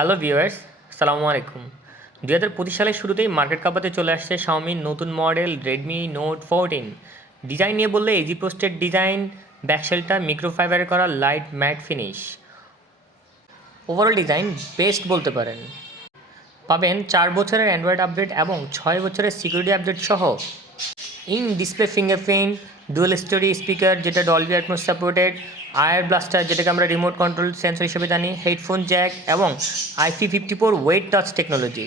Hello viewers সালামু আলাইকুম। দু হাজার পঁচিশ সালের শুরুতেই মার্কেট কাপাতে চলে আসছে শাওমির নতুন model Redmi Note fourteen design নিয়ে বললে এজি পোস্টের ডিজাইন ব্যাকশেলটা মিক্রোফাইবারে করা light matte finish overall design best বলতে পারেন। পাবেন চার বছরের অ্যান্ড্রয়েড আপডেট এবং ছয় বছরের সিকিউরিটি আপডেট সহ। In display fingerprint dual stereo speaker যেটা Dolby Atmos supported IR blaster যেটাকে আমরা রিমোট কন্ট্রোল সেন্সর হিসেবে জানি হেডফোন জ্যাক এবং IP fifty four wet touch technology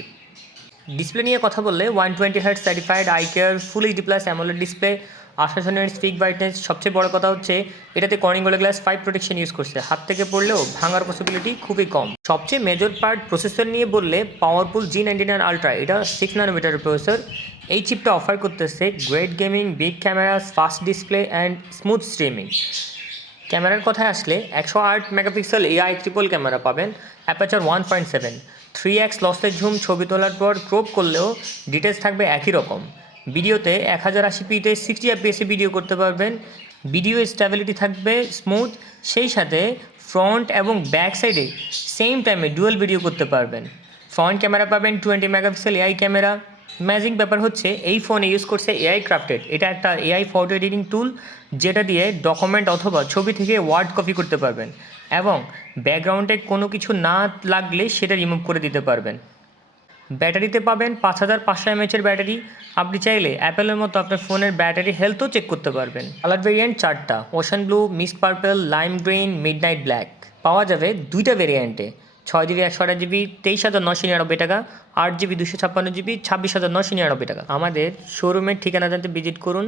display নিয়ে কথা বললে one twenty hertz certified eye care full HD plus AMOLED display আশাসনের peak brightness সবচেয়ে বড় কথা হচ্ছে, এটাতে কর্নিংগোলা গ্লাস ফাইভ প্রোটেকশন ইউজ করছে। হাত থেকে পড়লেও ভাঙার পসিবিলিটি খুবই কম। সবচেয়ে মেজর পার্ট প্রসেসর নিয়ে বললে powerful G ninety nine ultra এটা সিক্স নানোমিটার প্রসেসর এই চিপটা অফার করতেছে great gaming big cameras fast display and smooth streaming ক্যামেরার কথায় আসলে একশো আট মেগাপিক্সেল এআই ট্রিপল ক্যামেরা পাবেন aperture one point seven three X লসের ঝুম ছবি তোলার পর ক্রোপ করলেও ডিটেলস থাকবে একই রকম। ভিডিওতে এক হাজার আশি পিতে সিক্সটি এফপিএসে ভিডিও করতে পারবেন। ভিডিও স্ট্যাবিলিটি থাকবে স্মুথ সেই সাথে ফ্রন্ট এবং ব্যাক সাইডে সেম টাইমে ডুয়েল ভিডিও করতে পারবেন। ফ্রন্ট ক্যামেরা পাবেন twenty megapixel AI camera magic ব্যাপার হচ্ছে, এই ফোনে ইউজ করছে এআই ক্রাফটেড এটা একটা এআই ফটো এডিটিং টুল যেটা দিয়ে ডকুমেন্ট অথবা ছবি থেকে ওয়ার্ড কপি করতে পারবেন এবং ব্যাকগ্রাউন্ডে কোনো কিছু না লাগলে সেটা রিমুভ করে দিতে পারবেন। ব্যাটারিতে পাবেন পাঁচ হাজার পাঁচশো এমএচের ব্যাটারি। আপনি চাইলে অ্যাপেলের মতো আপনার ফোনের ব্যাটারি হেলথও চেক করতে পারবেন। কালার ভেরিয়েন্ট চারটা ocean blue mist purple lime green midnight black পাওয়া যাবে দুইটা ভেরিয়েন্টে ছয় জিবি একশো আঠাশ জিবি তেইশ হাজার নশো নিরানব্বই টাকা, আট জিবি দুশো ছাপ্পান্ন জিবি ছাব্বিশ হাজার নশো নিরানব্বই টাকা। আমাদের শোরুমের ঠিকানা জানতে ভিজিট করুন।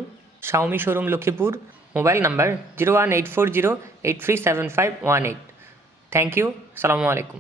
Xiaomi showroom Lakshmipur. Mobile number zero one eight four zero eight three seven five one eight thank you সালামু আলাইকুম।